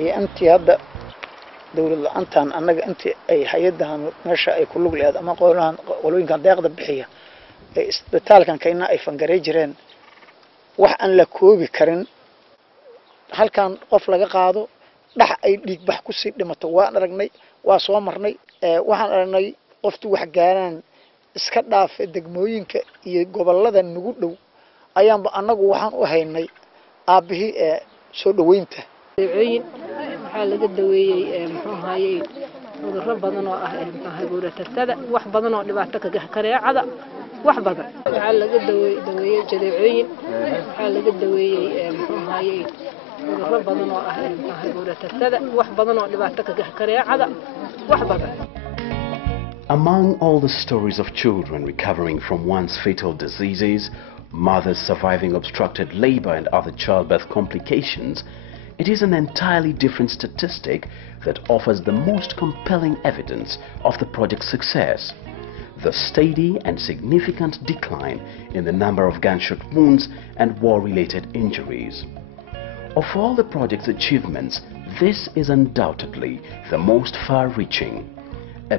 أنت هذا دولة أنتان أنت أي حيدها نشأ أي كل لهذا أما قولون كان داقد بحية إسبتال كان كأنه أي فنجريجرين وحن لكوبي كرن هل كان قفلة قاعدو دح أي ديك بحكوسي لما توان رجني واسوامرني وحن رجني قفتو حجاران إسكتنا في الدجموين قبل هذا النقود أيام أنا وحن وهيني أبيه سودوينته عين حال قدوي محاهي وضرب بدنه محاهي بورة التدى وح بدنه اللي بعتك كريه عدا وح بدن حال قدوي جذعين حال قدوي محاهي وضرب بدنه محاهي بورة التدى وح بدنه اللي بعتك كريه عدا وح بدن. Among all the stories of children recovering from once fatal diseases, mothers surviving obstructed labor and other childbirth complications, it is an entirely different statistic that offers the most compelling evidence of the project's success: the steady and significant decline in the number of gunshot wounds and war-related injuries. Of all the project's achievements, this is undoubtedly the most far-reaching.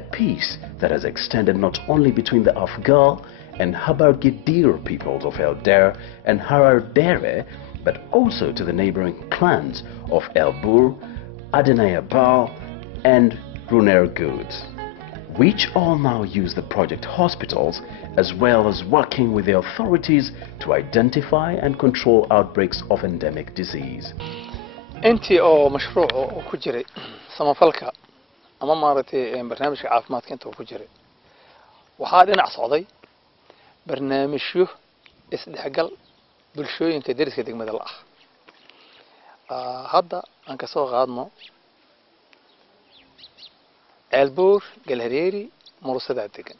A peace that has extended not only between the Afghal and Habar-Gidir peoples of Elder and Harar Dere, but also to the neighboring clans of Elbur, Adenayabal and Runer Goods, which all now use the project hospitals as well as working with the authorities to identify and control outbreaks of endemic disease. أنتي مشروع كجري سمافلك أما مرتي برنامج عافمات كنت كجري وحادي نعصدي برنامج شو إسدحقل بالشوين كدرس كدقمة الله هذا أنك سو غادنا البور جلهريري مرصد عتقن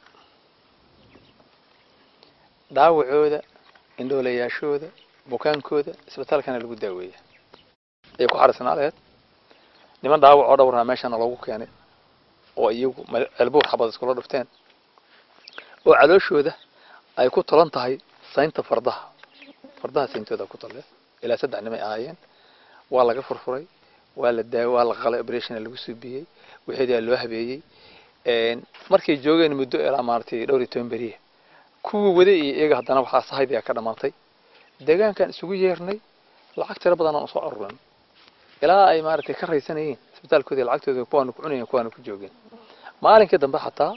داو عودة إندولا ياشودة بوكان كودة إسبتال كان اللي قداوية يكو حارسنا عليه لمن داو عودة ورنا ماشي أنا لوك يعني وأيوكو البور حبض سكولار دفتين وعلوشودة أيكو طلنتهاي ساينت فردها سنتودا كطلة إلى سد عنما آيين والله غفر فري ولا الدواء والله غلا إبريشن اللي بيسوي وحدي الوهبي markay joogeen muddo ilaa maartay dhowr iyo 10 bariye kuwa waday iyaga hadana waxa sahayd ka dhamaatay deegaankan isugu yeernay lacag tiro badan oo soo aruuran ilaa ay maartay ka raysanayeen isbitaalkooda lacagtooda kuwan ku cunayeen kuwan ku joogeen maalinka dambe xataa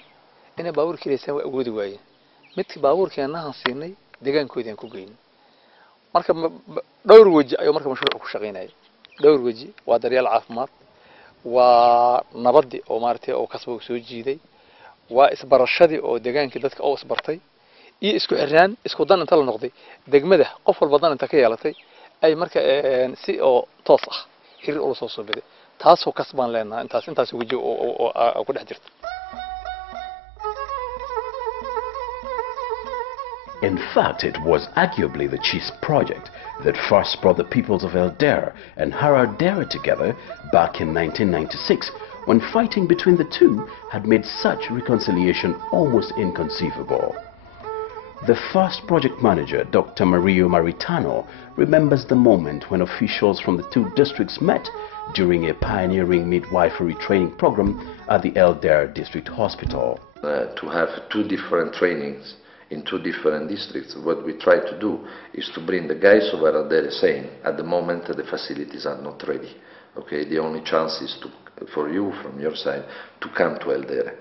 inay baabuur kireysaan waa awoodi waayeen midkii baabuurkeenahan siinay deegaankoodii ku geeyeen marka dhowr waji ayuu marka mashruuc ku shaqeynayay dhowr waji waa daryeel caafimaad waa nabadi oo maartay oo kasboo soo jiiday waa isbarashadii oo deegaankii dadka oo isbartay iyo isku xirnaan isku dan inta la noqday degmada qof walba dan inta ka yeelatay ay marka si oo toos ah xiriir oo soo soobaday taas oo kasban leenahay intaas waji oo ku dhex jirta. In fact, it was arguably the Cheese Project that first brought the peoples of Elder and Harar Dere together back in 1996, when fighting between the two had made such reconciliation almost inconceivable. The first project manager, Dr. Mario Maritano, remembers the moment when officials from the two districts met during a pioneering midwifery training program at the Elder District Hospital. To have two different trainings in two different districts, what we try to do is to bring the guys over there saying, at the moment the facilities are not ready. Okay, the only chance is for you, from your side, to come to Eldere.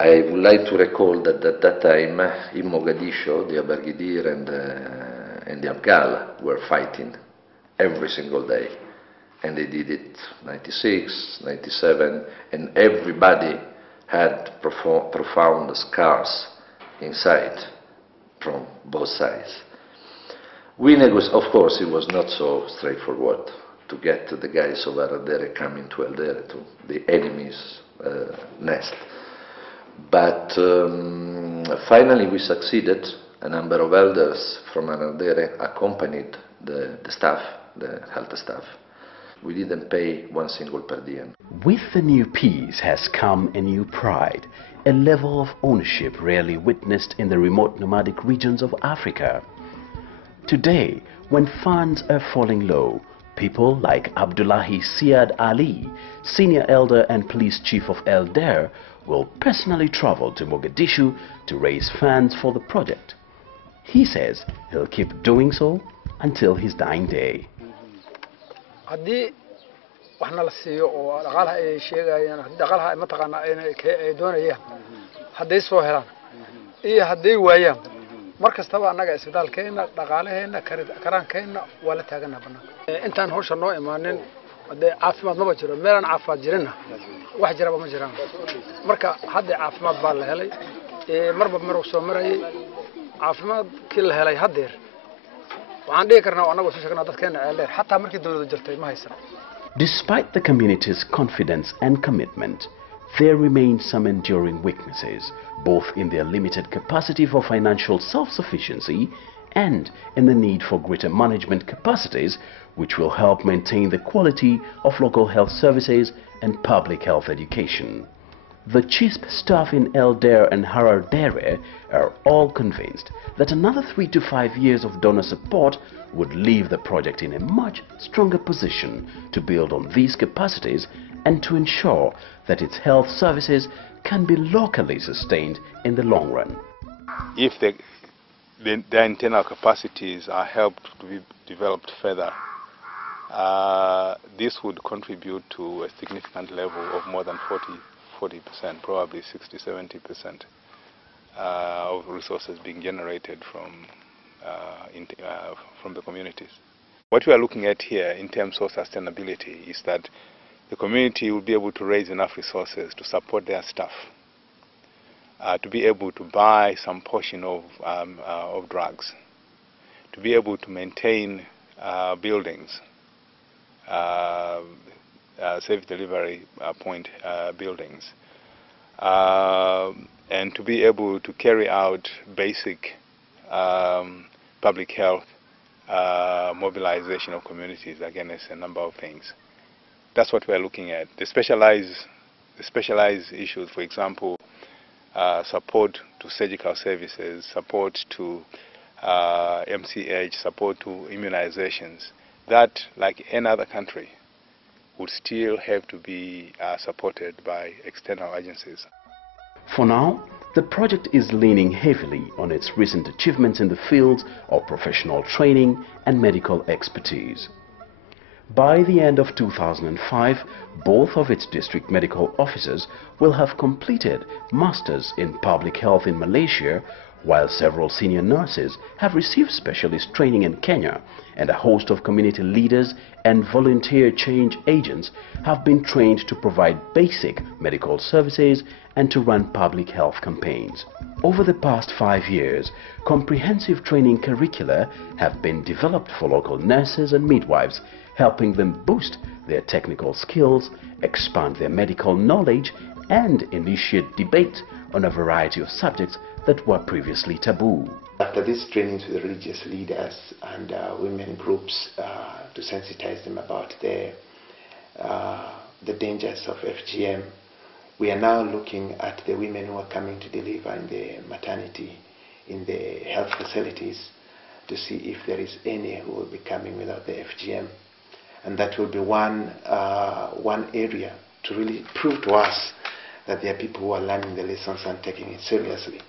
I would like to recall that at that time in Mogadishu, the Abergidir and the Abgal were fighting every single day. And they did it 96, 97, and everybody had profound scars inside from both sides. Of course, it was not so straightforward to get the guys over there coming to Eldere, to the enemy's nest. But finally we succeeded. A number of elders from Eldere accompanied the staff, the health staff. We didn't pay one single per diem. With the new peace has come a new pride, a level of ownership rarely witnessed in the remote nomadic regions of Africa. Today, when funds are falling low, People like Abdullahi Siad Ali, senior elder and police chief of Elder, will personally travel to Mogadishu to raise funds for the project. He says he'll keep doing so until his dying day. waxna la siiyo oo dhaqaalaha ay sheegayaan dhaqaalaha ay mataqaana ay doonayaan haday soo helaan iyo haday waayaan markastaba anaga isbitaalkeena dhaqaalaheena karaankeena wala taagana banaan intaan hawsha noo imaanin haday caafimaad ma jiro meelan caafimaad jirina wax jiraba ma jiraan marka haday caafimaad baa la helay marba maruu soo marayay caafimaadkii la helay hadeer waxaan dhigi karnaa anagu soo sheegnaa dadkeena ceeldheer xataa markii dawladdu jirtay ma haysan. Despite the community's confidence and commitment, there remain some enduring weaknesses, both in their limited capacity for financial self-sufficiency and in the need for greater management capacities, which will help maintain the quality of local health services and public health education. The CHISP staff in Elder and Harardere are all convinced that another 3 to 5 years of donor support would leave the project in a much stronger position to build on these capacities and to ensure that its health services can be locally sustained in the long run. If their internal capacities are helped to be developed further, this would contribute to a significant level of more than 40%, probably 60–70% of resources being generated from the communities. What we are looking at here in terms of sustainability is that the community will be able to raise enough resources to support their staff, to be able to buy some portion of drugs, to be able to maintain buildings, safe delivery point buildings, and to be able to carry out basic public health mobilization of communities against a number of things. That's what we're looking at. The specialized issues, for example, support to surgical services, support to MCH, support to immunizations, that, like any other country, would still have to be supported by external agencies. For now, the project is leaning heavily on its recent achievements in the fields of professional training and medical expertise. By the end of 2005, both of its district medical officers will have completed Masters in Public Health in Malaysia, while several senior nurses have received specialist training in Kenya, and a host of community leaders and volunteer change agents have been trained to provide basic medical services and to run public health campaigns. Over the past 5 years, comprehensive training curricula have been developed for local nurses and midwives, helping them boost their technical skills, expand their medical knowledge, and initiate debate on a variety of subjects that were previously taboo. After these trainings with religious leaders and women groups to sensitize them about the dangers of FGM, we are now looking at the women who are coming to deliver in the maternity, in the health facilities, to see if there is any who will be coming without the FGM. And that will be one area to really prove to us that there are people who are learning the lessons and taking it seriously.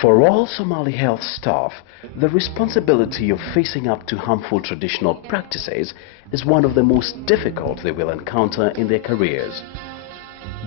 For all Somali health staff, the responsibility of facing up to harmful traditional practices is one of the most difficult they will encounter in their careers.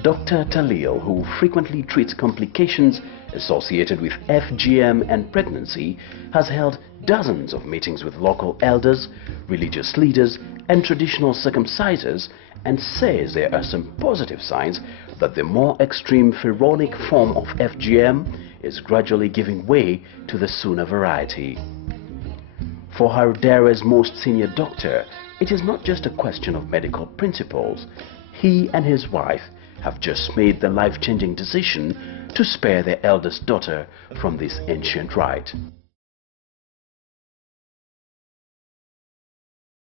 Dr. Talil, who frequently treats complications associated with FGM and pregnancy, has held dozens of meetings with local elders, religious leaders, and traditional circumcisers, and says there are some positive signs that the more extreme pharaonic form of FGM is gradually giving way to the Sunna variety. For Hardare's most senior doctor, it is not just a question of medical principles. He and his wife have just made the life-changing decision to spare their eldest daughter from this ancient rite.